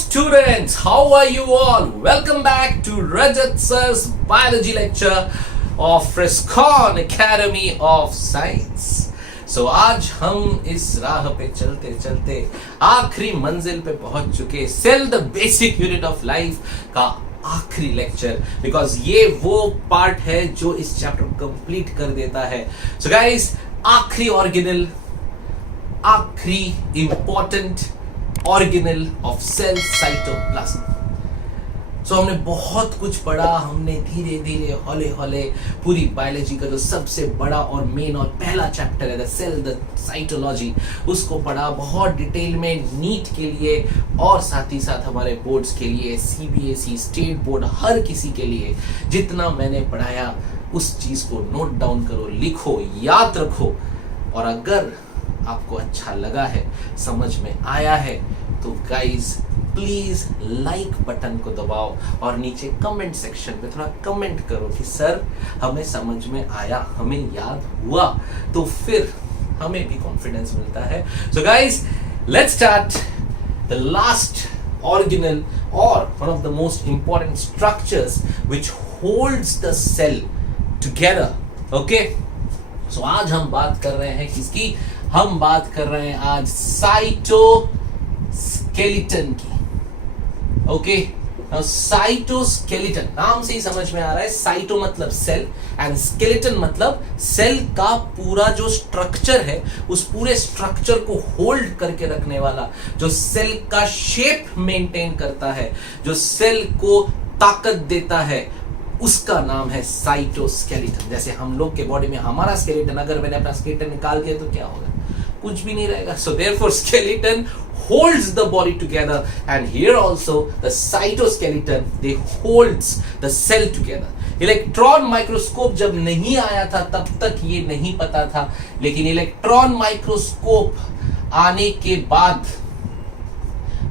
students, how are you all? Welcome back to Rajat sir's biology lecture of Frescon Academy of Science. So आज हम इस राह पे चलते चलते आखिरी मंजिल पे पहुंच चुके cell the basic unit of life का आखिरी लेक्चर, बिकॉज ये वो पार्ट है जो इस चैप्टर को कंप्लीट कर देता है. सो गाइस, आखिरी ऑर्गेनल, आखिरी important organelle of cell, cytoplasm. So हमने बहुत कुछ पढ़ा. हमने धीरे धीरे हौले हौले पूरी बायोलॉजी का जो सबसे बड़ा और मेन और पहला चैप्टर है द सेल, द साइटोलॉजी, उसको पढ़ा बहुत डिटेल में नीट के लिए और साथ ही साथ हमारे बोर्ड्स के लिए, सीबीएसई, स्टेट बोर्ड, हर किसी के लिए. जितना मैंने पढ़ाया उस चीज को नोट डाउन करो, लिखो, याद रखो. और अगर आपको अच्छा लगा है, समझ में आया है, तो गाइज प्लीज लाइक बटन को दबाओ और नीचे कमेंट सेक्शन पे थोड़ा कमेंट करो कि सर हमें समझ में आया, हमें याद हुआ. तो फिर हमें भी कॉन्फिडेंस मिलता है. So guys, let's start the last organelle और one of the most important structures which holds the cell together. Okay, so आज हम बात कर रहे हैं किसकी? हम बात कर रहे हैं आज साइटोस्केलेटन की. ओके, साइटोस्केलेटन नाम से ही समझ में आ रहा है. साइटो मतलब सेल एंड स्केलेटन मतलब सेल का पूरा जो स्ट्रक्चर है, उस पूरे स्ट्रक्चर को होल्ड करके रखने वाला, जो सेल का शेप मेंटेन करता है, जो सेल को ताकत देता है, उसका नाम है साइटोस्केलेटन. जैसे हम लोग के बॉडी में हमारा स्केलेटन, अगर मैंने अपना स्केलेटन निकाल दिया तो क्या होगा? कुछ भी नहीं रहेगा. So therefore skeleton holds the body together, and here also the cytoskeleton, they holds the cell together. Electron microscope जब नहीं आया था तब तक ये नहीं पता था, लेकिन इलेक्ट्रॉन माइक्रोस्कोप आने के बाद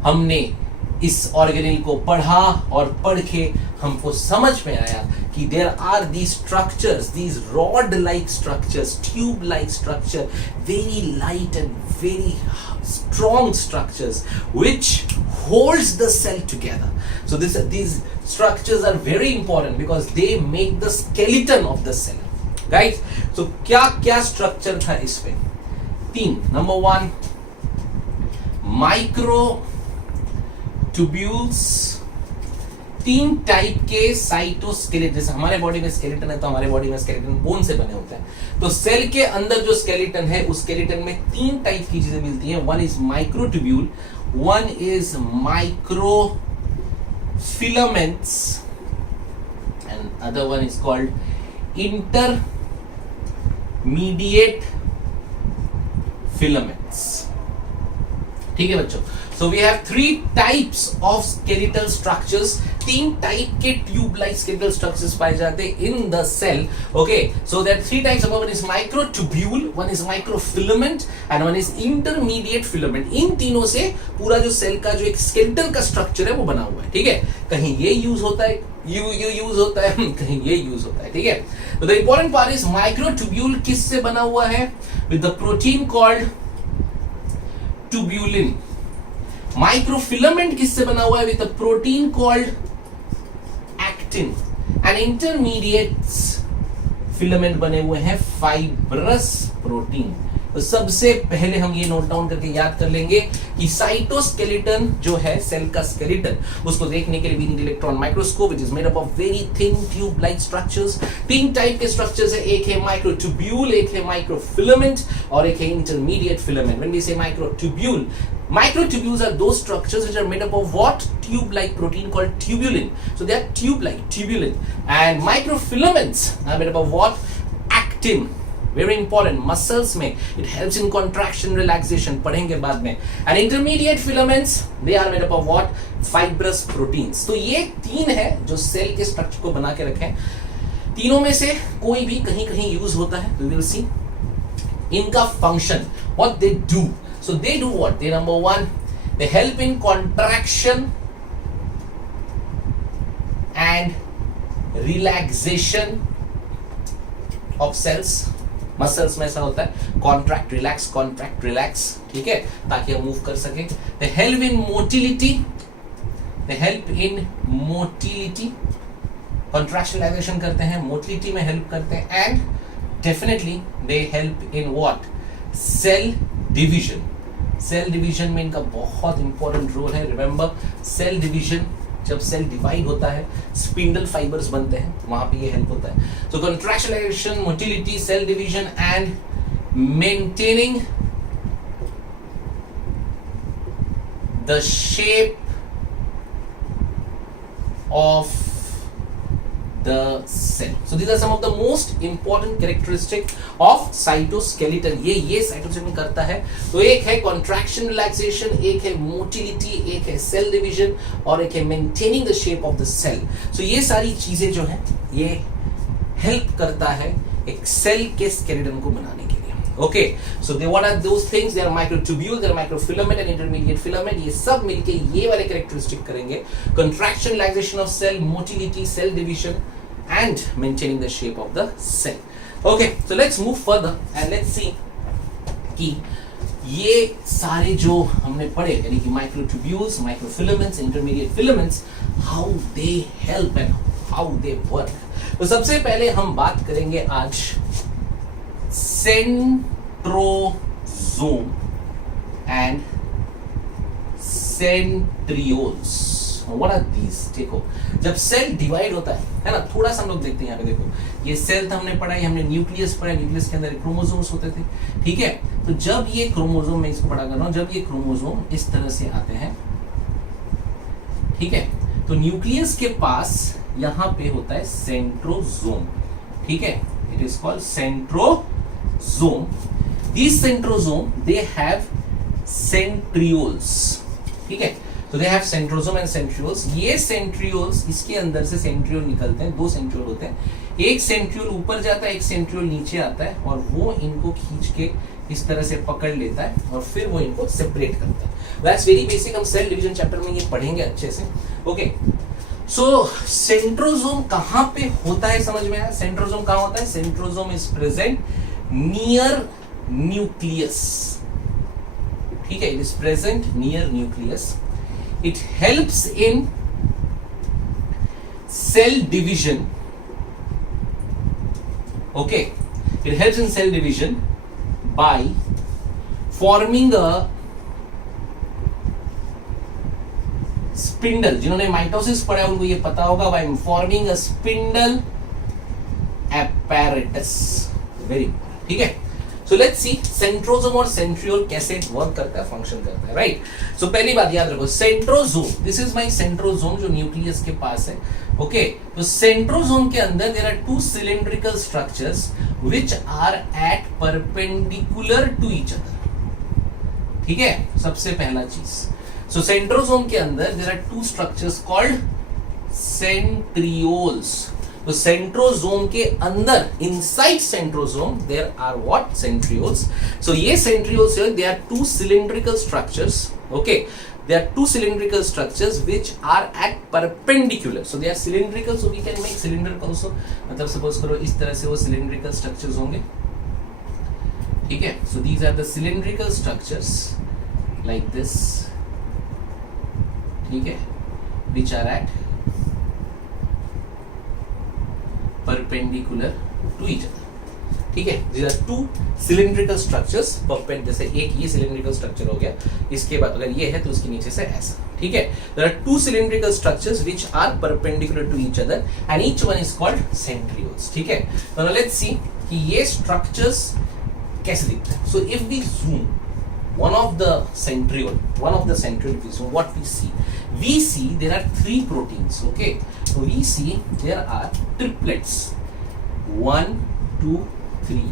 हमने इस ऑर्गेनल को पढ़ा और पढ़ के हमको समझ में आया कि there are these structures, these rod like structures, tube like structure, very light and very strong structures which holds the cell together. So these structures are very important because they make the skeleton of the cell. Guys, so क्या structure था इसमें? 3. Number 1, microtubules. 3 type के cytoskeleton. जैसे हमारे body में skeleton है तो हमारे बॉडी में स्केलेटन बोन से बने होते हैं. तो सेल के अंदर जो स्केलेटन है, उस स्केलेटन में 3 टाइप की चीजें मिलती हैं. One is microtubule, one is microfilaments and other one is called intermediate filaments. ठीक है बच्चों. So we have 3 types of skeletal structures. 3 type के ट्यूब लाइक skeletal structures पाए जाते हैं in the cell. Okay, so there are 3 types. One is microtubule, one is microfilament and one is intermediate filament. इन तीनों से पूरा जो cell का जो एक skeletal का स्ट्रक्चर है वो बना हुआ है. ठीक है, कहीं ये यूज होता है, यूज होता है, कहीं ये यूज होता है. ठीक है, तो the important part is microtubule किससे बना हुआ है? With the protein called tubulin. Microfilament किससे बना हुआ है? With a protein called actin. And intermediates filament बने हुए हैं फाइब्रस प्रोटीन. तो सबसे पहले हम ये नोट डाउन करके याद कर लेंगे कि साइटोस्केलेटन जो है सेल का स्केलेटन, उसको देखने के लिए we need electron microscope which is made up of very thin tube like structures. 3 type के स्ट्रक्चर्स है. एक है माइक्रोट्यूब्यूल, एक है माइक्रोफिलामेंट और एक है इंटरमीडिएट फिलामेंट. व्हेन वी से microtubule, microtubules are those structures which are made up of what? Tube like protein called tubulin. So they are tube like, tubulin. And microfilaments are made up of what? Actin. Very important. Muscles में it helps in contraction, relaxation. पढ़ेंगे बाद में. And intermediate filaments, they are made up of what? Fibrous proteins. तो ये 3 है जो cell के structure को बना के रखें. तीनों में से कोई भी कहीं कहीं यूज होता है. We will see. इनका function, what they do. So they do what? They, number 1, they help in contraction and relaxation of cells. Muscles में ऐसा होता है, contract, relax. ठीक है, ताकि हम मूव कर सकें. They help in motility they help in motility, contractionalisation करते हैं, मोटिलिटी में हेल्प करते हैं, and definitely they help in what, cell division. Cell division में इनका बहुत इंपॉर्टेंट रोल है। रिमेंबर, सेल डिवीजन, जब सेल डिवाइड होता है स्पिंडल फाइबर्स बनते हैं, वहां पे ये हेल्प होता है। So contractionalisation, motility, cell division and maintaining the shape of the cell. So these are some of the most important characteristic of cytoskeleton. ये cytoskeleton करता है। तो एक है contraction relaxation, एक है motility, एक है cell division और एक है maintaining the shape of the cell. So ये सारी चीजें जो है ये help करता है एक cell के skeleton को बनाने के लिए। Okay, so what are those things? They are microtubule, they are microfilament and intermediate filament. ये सब मिलके ये वाले characteristic करेंगे, contraction, relaxation of cell, motility, cell division, and maintaining the shape of the cell. Okay, so let's move further and let's see कि ये सारे जो हमने पढ़े यानी कि microtubules, microfilaments, intermediate filaments, how they help and how they work. तो सबसे पहले हम बात करेंगे आज centrosome and centrioles. What are these? देखो, जब सेल डिवाइड होता है ना, थोड़ा सा हम लोग देखते हैं यहाँ पे। देखो, ये सेल था हमने पढ़ा, ये हमने न्यूक्लियस पढ़ा, न्यूक्लियस के अंदर क्रोमोसोम्स होते थे, ठीक है। तो जब ये क्रोमोसोम, मैं इसको पढ़ा कर रहा हूँ, जब ये क्रोमोसोम इस तरह से आते हैं, ठीक है, तो न्यूक्लियस के पास यहाँ पे होता है सेंट्रोसोम, ठीक है, it is called centrosome. These centrosome they have centrioles, ठीक है, तो they have centrosome and centrioles। ये centrioles, इसके अंदर से centriole निकलते हैं, दो centriole होते हैं, एक centriole ऊपर जाता है, एक centriole नीचे आता है, और वो इनको खींच के इस तरह से पकड़ लेता है और फिर वो इनको सेपरेट करता है। That's very basic, हम सेल डिवीजन चैप्टर में ये पढ़ेंगे अच्छे से। ओके, सो सेंट्रोसोम कहाँ पे होता है, समझ में आया? सेंट्रोसोम कहाँ होता है? Centrosome is present near nucleus, ठीक है, it is present near nucleus. It helps in cell division, okay, it helps in cell division by forming a spindle. जिन्होंने माइटोसिस पढ़ा है उनको ये पता होगा, by forming a spindle apparatus, very, ठीक है। सो लेट्स सी सेंट्रोसोम और सेंट्रियोल कैसे वर्क करता है, फंक्शन करता है, राइट। सो पहली बात याद रखो, centrosome, this is my centrosome जो न्यूक्लियस के पास है, ओके। तो सेंट्रोसोम के अंदर there are two cylindrical structures which are at perpendicular to each other, ठीक है, सबसे पहला चीज। सो सेंट्रोसोम के अंदर there are two structures called centrioles. तो सेंट्रोसोम के अंदर, inside centrosome there are what, centrioles. So ये centrioles they are two cylindrical structures, okay, they are two cylindrical structures which are at perpendicular, so they are cylindrical, so we can make cylinder also। मतलब suppose करो इस तरह से वो cylindrical structures होंगे, ठीक है। so these are the cylindrical structures like this, ठीक है, which are at perpendicular to each other, ठीक है। These are two cylindrical structures perpendicular, जैसे एक ये cylindrical structure हो गया, इसके बाद अगर ये है तो उसके नीचे से ऐसा, ठीक है। There are two cylindrical structures which are perpendicular to each other and each one is called centrioles, ठीक है। तो now let's see कि ये structures कैसे दिखते हैं। So if we zoom one of the centriole, if we zoom, what we see there are three proteins, okay। So we see there are triplets, 1 2 3,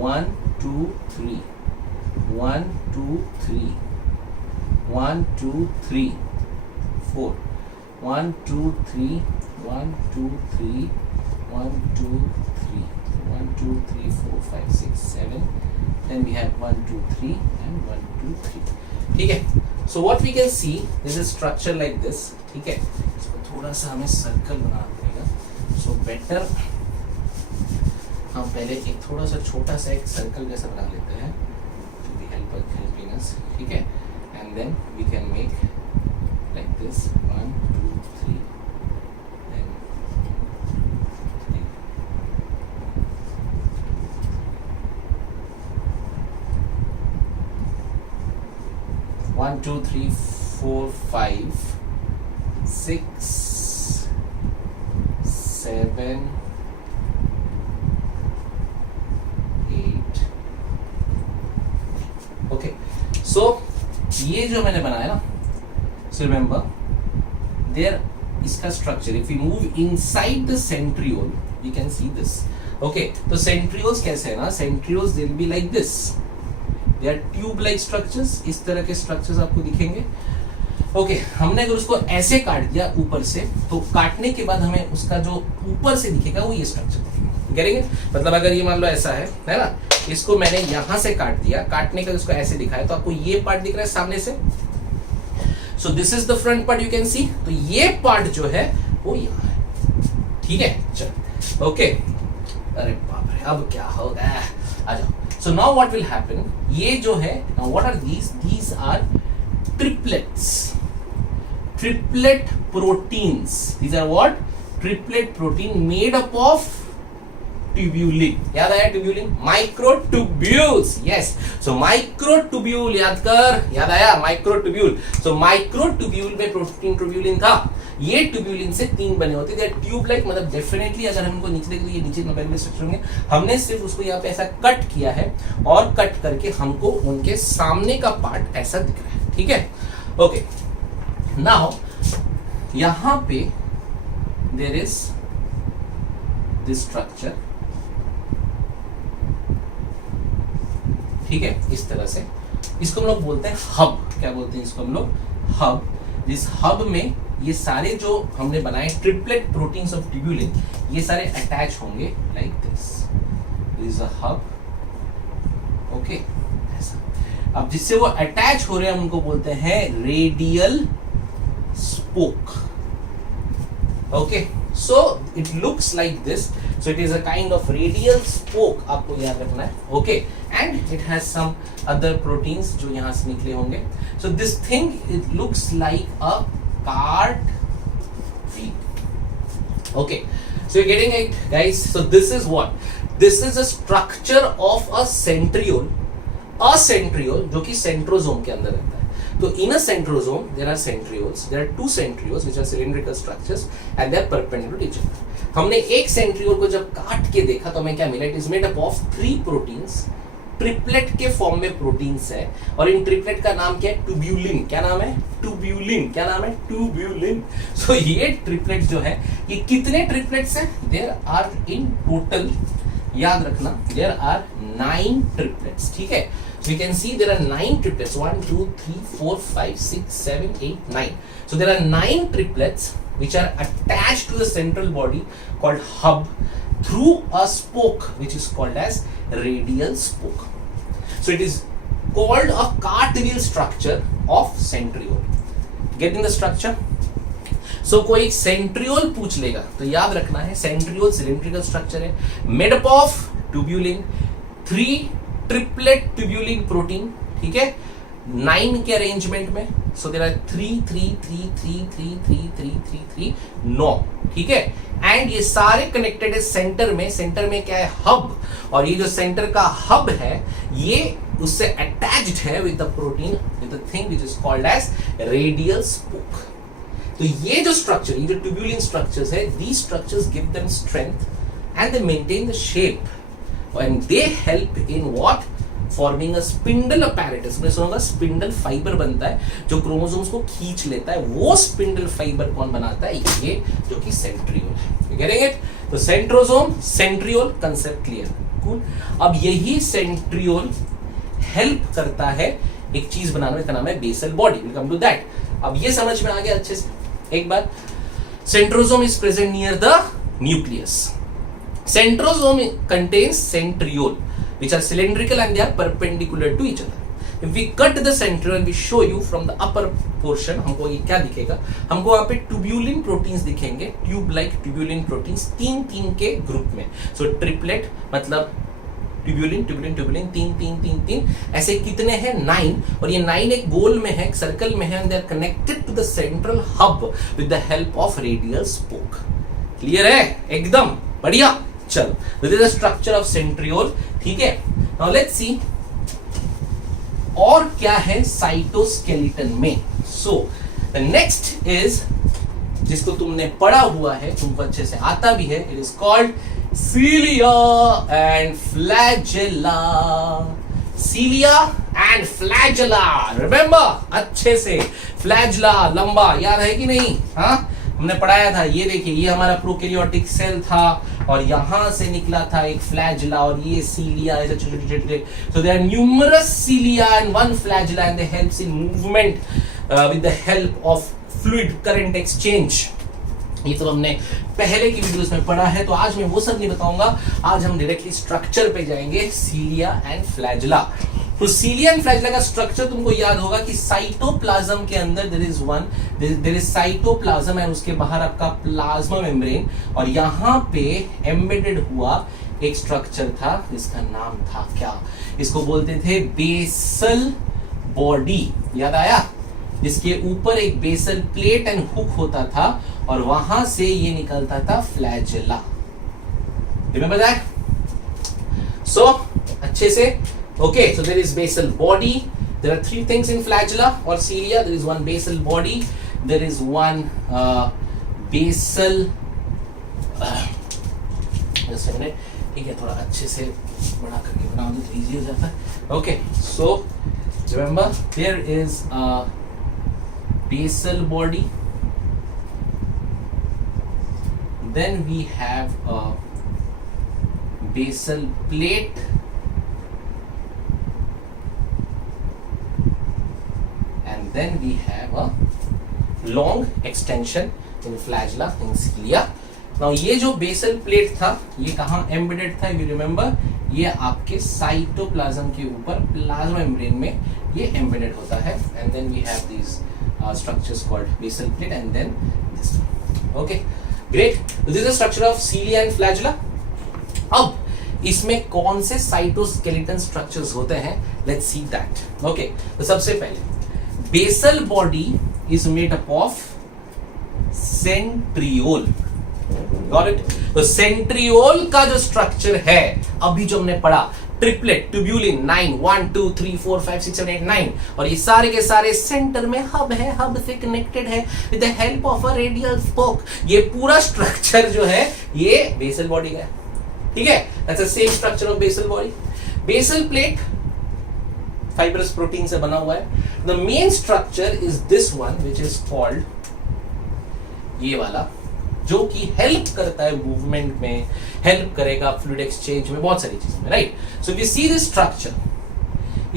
1 2 3, 1 2 3, 1 2 3 4, 1 2 3, 1 2 3, 1 2 3, 1 2 3 4 5 6 7, then we have 1 2 3 and 1 2 3, ठीक है। So what we can see, this is structure like this, ठीक है। इसको थोड़ा सा हमें circle बनाना पड़ेगा, so better हम पहले एक थोड़ा सा छोटा सा एक सर्कल जैसा बना लेते हैं to be helping us, ठीक है। and then we can make like this 1 2 3 4 5 6 7 8 okay. So ये जो मैंने बनाया ना, सो रिमेंबर देयर इसका structure, if you move inside the centriole you can see this. Okay, तो सेंट्रियोल्स कैसे है ना, centrioles they will be like this, they are tube like structures. इस तरह के स्ट्रक्चर्स आपको दिखेंगे. ओके, हमने अगर उसको ऐसे काट दिया ऊपर से, तो काटने के बाद हमें उसका जो ऊपर से दिखेगा वो ये स्ट्रक्चर दिखेगा. करेंगे मतलब अगर ये मान लो ऐसा है ना, इसको मैंने यहां से काट दिया, काटने का उसको ऐसे दिखाया, तो आपको ये पार्ट दिख रहा है सामने से. सो this is the front part, you can सी. तो ये पार्ट जो है वो यहाँ है. ठीक है, चलो. ओके, अरे बाप रे, अब क्या होगा, आ जाओ. So now what will happen, ये जो है, now what are these are triplets, triplet proteins. These are what, triplet protein made up of tubulin. याद आया tubulin, microtubules. Yes, so microtubule याद कर, याद आया माइक्रोट्यूब्यूल. सो माइक्रोट्यूब्यूल में प्रोटीन ट्यूब्यूलिन था. ये ट्यूब्यूलिन से 3 बने होते थे. ट्यूब लाइक मतलब डेफिनेटली अगर हम इनको नीचे देखें तो ये नीचे नंबर स्ट्रक्चर होंगे. हमने सिर्फ उसको यहाँ पे ऐसा कट किया है और कट करके हमको उनके सामने का पार्ट ऐसा दिख रहा है. ठीक है, ओके. नाउ यहां पे देयर इज दिस स्ट्रक्चर. ठीक है, इस तरह से इसको हम लोग बोलते हैं हब. क्या बोलते हैं इसको हम लोग, हब. जिस हब में ये सारे जो हमने बनाए ट्रिपलेट प्रोटीन्स ऑफ ट्यूब्यूलिन, ये सारे अटैच होंगे like this. This is a hub. Okay, ऐसा. अब जिससे वो अटैच हो रहे हैं हम उनको बोलते हैं radial spoke. Okay, so it looks like this. So it is a kind of radial spoke, आपको याद रखना है. Okay, and it has some other proteins जो यहाँ से निकले होंगे. So this thing it looks like a cart wheel. Okay, so you're getting it, guys. So this is what? This is a structure of a centriole. A centriole जो कि centrosome के अंदर रहता है. तो in a centrosome there are centrioles. There are 2 centrioles which are cylindrical structures and they are perpendicular to each other. हमने एक centriole को जब काट के देखा तो हमें क्या मिला, it is made up of 3 proteins. Triplet के फॉर्म में प्रोटीन्स है और इन ट्रिपलेट का नाम क्या है, ट्यूब्यूलिन. क्या नाम है, ट्यूब्यूलिन. क्या नाम है, ट्यूब्यूलिन. सो ये ट्रिपलेट जो है, ये कितने ट्रिपलेट्स हैं, देयर आर इन टोटल, याद रखना, देयर आर 9 ट्रिपलेट्स. ठीक है, so you can see there are 9 triplets, 1 2 3 4 5 6 7 8 9. So there are 9 triplets which are attached to the central body called hub through a spoke which is called as radial spoke. So it is called a cartwheel structure of centriole. Getting the structure? So कोई centriole पूछ लेगा तो याद रखना है centriole cylindrical structure है, made up of tubulin, 3 triplet tubulin protein. ठीक है, 9 के अरेंजमेंट में. So there are 3 3 3 3 3 3 3 3 3 9. ठीक है, एंड ये सारे कनेक्टेड है सेंटर में. सेंटर में क्या है, हब. और ये जो सेंटर का हब है ये उससे अटैच्ड है with the protein, with the thing which is called as radial spoke. तो ये जो स्ट्रक्चर, ये जो ट्यूब्यूलिन स्ट्रक्चर्स है, these structures give them strength and they maintain the shape. And they help in what? Forming a spindle apparatus. मैं सुनूंगा spindle fibre बनता है जो क्रोमोसोम्स को खींच लेता है. वो स्पिंडल फाइबर कौन बनाता है, ये जो कि सेंट्रियोल है. You getting it? तो centrosome, centriole, concept clear, cool. अब यही सेंट्रियोल हेल्प करता है एक चीज बनाने में, इसका नाम है basal body. Will come to that. अब ये समझ में आ गया अच्छे से एक बार. Centrosome is present near the nucleus. Centrosome contains centriole which are cylindrical and they are perpendicular to each other. If we cut the centriole and we show you from the upper portion, हमको ये क्या दिखेगा, हमको वहाँ पे tubulin proteins दिखेंगे, tube like tubulin proteins 3 के group में. सो ट्रिपलेट मतलब ट्यूब्यूलिन ट्यूब्यूलिन ट्यूब्यूलिन 3 ऐसे कितने हैं, 9. और ये 9 एक गोल में है, एक सर्कल में है, and they are connected to the central hub with the help of radial spoke. Clear है, एकदम बढ़िया. चलो, this is the structure of centriole. ठीक है, नाउ लेट्स सी और क्या है साइटोस्केलेटन में। सो द नेक्स्ट इज, जिसको तुमने पढ़ा हुआ है, तुमको अच्छे से आता भी है, it is called सीलिया and flagella. सीलिया and flagella, remember अच्छे से, फ्लैजेला लंबा याद है कि नहीं? हाँ, हमने पढ़ाया था। ये देखिए, ये हमारा प्रोकैरियोटिक सेल था और यहां से निकला था एक फ्लैजेला, और ये सीलिया ऐसे छोटे-छोटे। So there are numerous cilia and one flagella and they helps in movement with the help of fluid current exchange. ये तो हमने पहले की वीडियोस में पढ़ा है, तो आज मैं वो सब नहीं बताऊंगा। आज हम डायरेक्टली स्ट्रक्चर पे जाएंगे, सीलिया एंड फ्लैजेला। तो सीलिया एंड फ्लैजेला का स्ट्रक्चर तुमको याद होगा कि साइटोप्लाज्म के अंदर देयर इज साइटोप्लाज्म एंड उसके बाहर आपका प्लाज्मा मेम्ब्रेन, और यहाँ पे एम्बेडेड हुआ एक स्ट्रक्चर था जिसका नाम था क्या? इसको बोलते थे बेसल बॉडी। याद आया? जिसके ऊपर एक बेसल प्लेट एंड हुक होता था और वहां से ये निकलता था फ्लैजेला। Remember that? सो अच्छे से, okay, so there is basal body. There are three things in flagella or cilia. There is one basal body. There is one basal. Just a minute. ठीक है, थोड़ा अच्छे से बड़ा करके बना दो तो easy हो जाता है. Okay, so remember there is a basal body. Then we have a basal plate. And then we have a long extension in flagella in cilia. Now ये जो बेसल प्लेट था, ये कहाँ एम्बेडेड था? यू रिमेम्बर, ये आपके cytoplasm के ऊपर प्लाज्मा मेम्ब्रेन में ये एम्बेडेड होता है. And then we have these structures called basal plate and then this. Okay, great. This is the structure of cilia and flagella. अब इसमें कौन से साइटोस्केलेटन स्ट्रक्चर्स होते हैं? Let's see that. ओके, तो सबसे पहले basal body is made up of centriole. Got it? तो centriole का जो स्ट्रक्चर है, अभी जो हमने पढ़ा, ट्रिपलेट ट्यूब्यूलिन 9 1 2 3 4 5 6 7 8 9, और ये सारे के सारे सेंटर में हब है, हब से कनेक्टेड है with the help of a radial spoke. ये पूरा स्ट्रक्चर जो है ये बेसल बॉडी का है. ठीक है, that's the same structure of basal body. Basal plate fibrous protein से बना हुआ है. The main structure is this one which is called, ये वाला, जो कि हेल्प करता है मूवमेंट में, हेल्प करेगा फ्लूइड एक्सचेंज में, बहुत सारी चीजों में. Right? So we see this structure.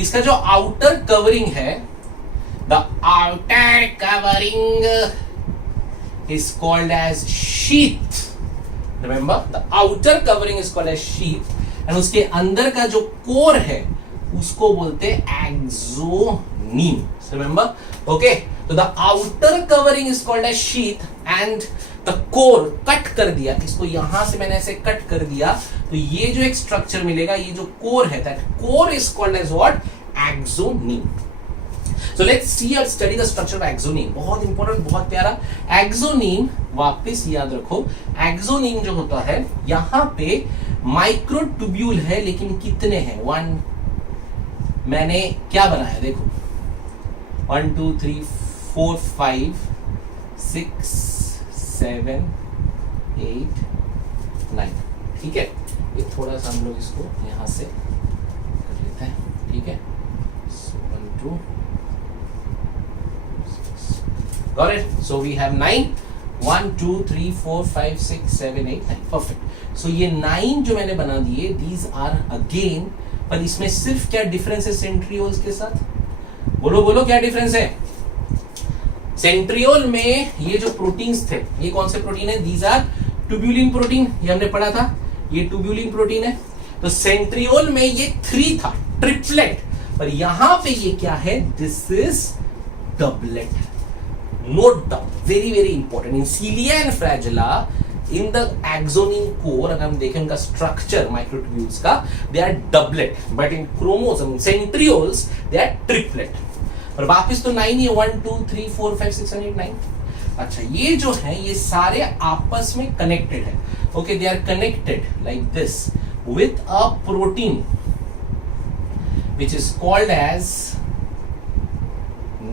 इसका जो आउटर कवरिंग है, the outer covering is called as sheath. Remember, the outer covering is called as sheath. And उसके अंदर का जो कोर है उसको बोलते हैं एक्सोनीम. रिमेंबर? ओके, तो the outer covering is called as sheath and the core. Cut कर दिया इसको, यहां से मैंने ऐसे कट कर दिया, तो ये जो एक स्ट्रक्चर मिलेगा, ये जो कोर है, that core is called as what? Axoneme. So let's see और study the structure of axoneme. बहुत इंपॉर्टेंट, बहुत प्यारा. एक्सोनीम, वापस याद रखो, एक्सोनीम जो होता है, यहां पे माइक्रोट्यूब्यूल है, लेकिन कितने हैं? 1, मैंने क्या बनाया देखो, 1 2 3 4 5 6 7 8 9. ठीक है, ये थोड़ा सा हम लोग इसको यहां से कर लेते हैं. ठीक है, 1 2 6. Got it? So we have 9. 1 2 3 4 5 6 7 8 9. Perfect. So ये 9 जो मैंने बना दिए, these are again, पर इसमें सिर्फ क्या डिफरेंस है सेंट्रियोल्स के साथ? बोलो बोलो, क्या डिफरेंस है? सेंट्रियोल में ये जो प्रोटीन्स थे, ये कौन से प्रोटीन है? These are tubulin protein. ये हमने पढ़ा था, ये ट्यूब्यूलिन प्रोटीन है. तो सेंट्रियोल में ये 3 था, ट्रिपलेट, पर यहां पे ये क्या है? This is doublet. Note down, very very important. In cilia and flagella, in the axoneme core, अगर हम देखें उनका स्ट्रक्चर माइक्रोट्यूब्यूल्स का, they are doublet, but in chromosome centrioles they are triplet. और वापस तो 9 ही, 1 2 3 4 5 6 7 8 9. अच्छा, ये जो है ये सारे आपस में कनेक्टेड है. Okay, they are connected like this with a protein which is called as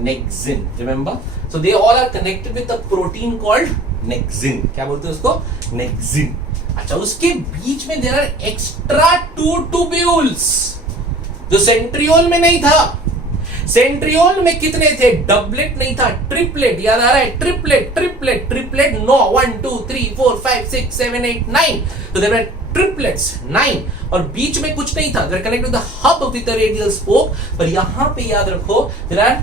nexin. Remember, so they all are connected with a protein called nexin. क्या बोलते हैं उसको? नेक्सिन. अच्छा, उसके बीच में देयर आर एक्स्ट्रा 2 ट्यूब्यूल्स जो सेंट्रियोल में नहीं था. सेंट्रियोल में कितने थे? डबलेट नहीं था, ट्रिपलेट. याद आ रहा है? Triplet triplet triplet. 9 1 2 3 4 5 6 7 8 9. तो देयर आर ट्रिपलेट्स 9. और बीच में कुछ नहीं था. They're connected with the hub with the radial spoke. पर यहां पे याद रखो there are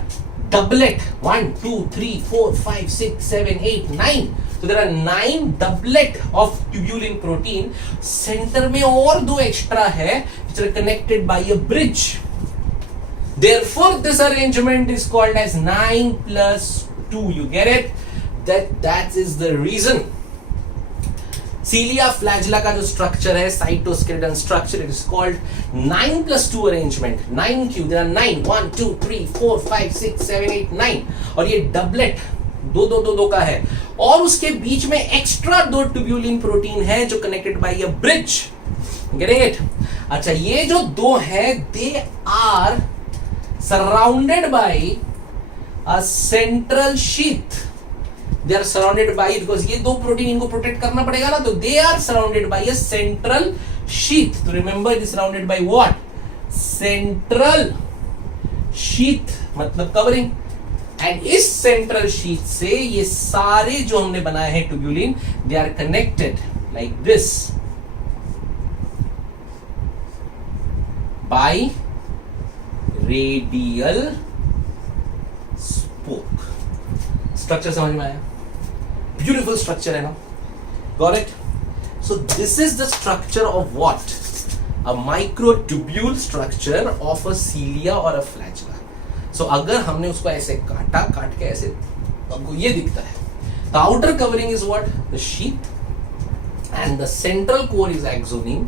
doublet 1 2 3 4 5 6 7 8 9. so there are 9 doublet of tubulin protein. Centre में और दो एक्स्ट्रा है which are connected by a bridge. Therefore this arrangement is called as 9 plus 2. You get it? That is the reason cilia flagella का जो structure है, cytoskeleton structure, it is called 9 plus 2 arrangement. 9 क्यों? There are 9 1 2 3 4 5 6 7 8 9. और ये doublet दो का है. और उसके बीच में एक्स्ट्रा 2 ट्यूब्यूलिन प्रोटीन है जो connected by a bridge. Getting it? अच्छा, ये जो दो है they are surrounded by a central sheath. They are surrounded by, because ये दो प्रोटीन इनको प्रोटेक्ट करना पड़ेगा ना, तो they are surrounded by a central sheath. तो remember it is surrounded by what? Central sheath मतलब कवरिंग. एंड इस सेंट्रल शीथ से ये सारे जो हमने बनाए हैं tubulin, they are connected like this by radial spoke. Structure समझ में आया? ब्यूटीफुल स्ट्रक्चर है ना? Got it? So this is the structure of what? A microtubule structure of a cilia और अ फ्लैजिला. सो अगर हमने उसको ऐसे काट के ऐसे, हमको ये दिखता है. The outer covering is what? The sheath and the central core is exonym.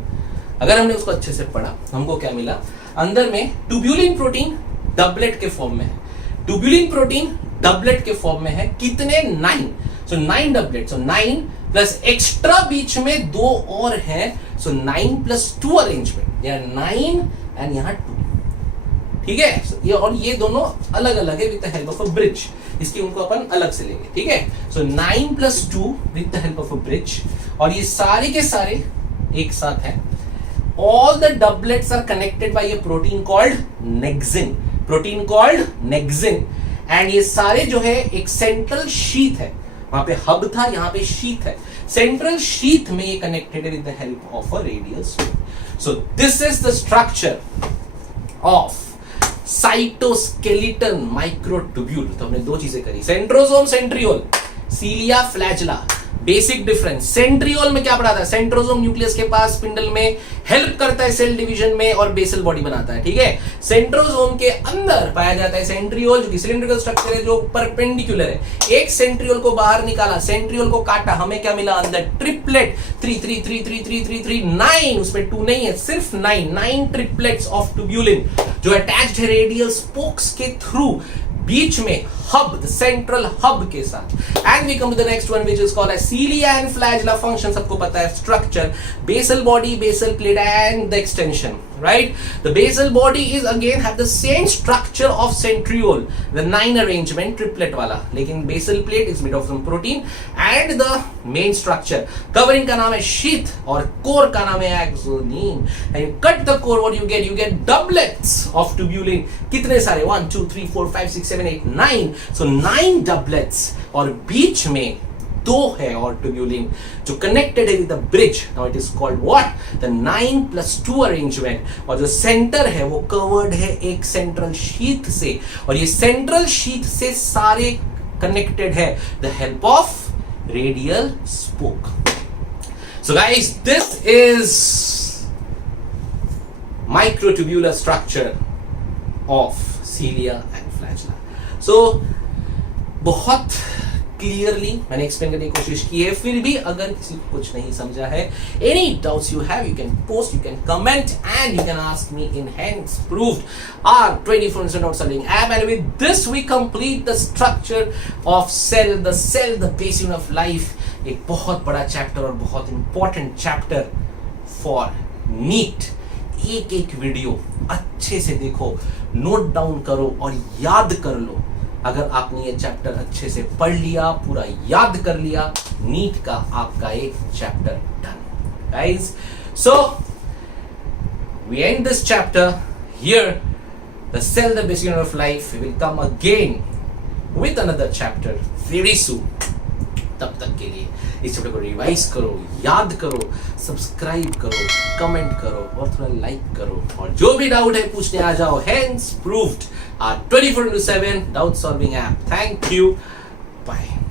अगर हमने उसको अच्छे से पढ़ा, हमको क्या मिला? अंदर में ट्यूब्यूलिन प्रोटीन डबलेट के फॉर्म में है. ट्यूब्यूलिन प्रोटीन डबलेट के फॉर्म में है. कितने? 9. सो 9 डबलेट. सो 9 प्लस एक्स्ट्रा बीच में दो और है. सो 9 plus 2 अरेंजमेंट. यहां 9 एंड यहां 2. ठीक है? ये और ये दोनों अलग अलग है with the help of a bridge. इसकी उनको अपन अलग से लेंगे. ठीक है? सो 9 plus 2 with the help of a bridge. और ये सारे के सारे एक साथ है. All the doublets are connected by a protein called nexin. Protein called nexin. And ये सारे जो है एक सेंट्रल शीथ है. वहां पे हब था, यहाँ पे शीथ है. सेंट्रल शीथ में ये कनेक्टेड है with the help of a radial spoke. So this is the structure of cytoskeleton microtubule. तो हमने दो चीजें करी, centrosome, centriole, cilia, flagella. Basic difference, centriole में क्या पढ़ा था? सेंट्रोसोम न्यूक्लियस के पास स्पिंडल में हेल्प करता है सेल डिवीजन में और बेसल बॉडी बनाता है. ठीक है? सेंट्रोसोम के अंदर पाया जाता है सेंट्रियोल, जो कि सिलिंड्रिकल स्ट्रक्चर है, जो परपेंडिकुलर है. एक सेंट्रियोल को बाहर निकाला, सेंट्रियोल को काटा, हमें क्या मिला अंदर? ट्रिपलेट. 3 3 3 3 3 3 3 9. उसमें 2 नहीं है, सिर्फ 9 ट्रिपलेट्स ऑफ ट्यूब्यूलिन जो अटैच्ड है रेडियल स्पोक्स के थ्रू, बीच में हब, द सेंट्रल हब के साथ. And we come to the next one which is called as cilia and flagella. Function सबको पता है. Structure, basal body, basal plate and the extension. Right? The basal body is again have the same structure of centriole, the 9 arrangement triplet वाला. लेकिन basal plate is made of some protein and the main structure covering का नाम है sheath और core का नाम है axoneme. And cut the core, what you get doublets of tubulin. कितने सारे? 1 2 3 4 5 6 7 8 9. सो 9 डबलेट्स और बीच में दो है और ट्यूब्यूलिन जो कनेक्टेड है with the bridge. Now it is called what? The 9 plus 2 arrangement. और जो सेंटर है वो कवर्ड है एक सेंट्रल शीथ से, और ये सेंट्रल शीथ से सारे कनेक्टेड है the help of radial spoke. So guys, this is microtubular structure of cilia and flagella. So बहुत क्लियरली मैंने एक्सप्लेन करने की कोशिश की है. फिर भी अगर किसी को कुछ नहीं समझा है, any doubts you have, you can post, you can comment and you can ask me in hands proved are 24/7 note solving app. And with this we complete the structure of cell, the basis of life. एक बहुत बड़ा chapter और बहुत important chapter for NEET. एक video अच्छे से देखो, note down करो और याद कर लो. अगर आपने ये चैप्टर अच्छे से पढ़ लिया, पूरा याद कर लिया, नीट का आपका एक chapter done guys. So we end this chapter here, the cell the basic unit of life. We will come again with another chapter very soon. तब तक के लिए इस चैप्टर को रिवाइज करो, याद करो, सब्सक्राइब करो, कमेंट करो और थोड़ा लाइक करो. और जो भी डाउट है पूछने आ जाओ. Hence proved our 24/7 doubt solving app. Thank you. Bye.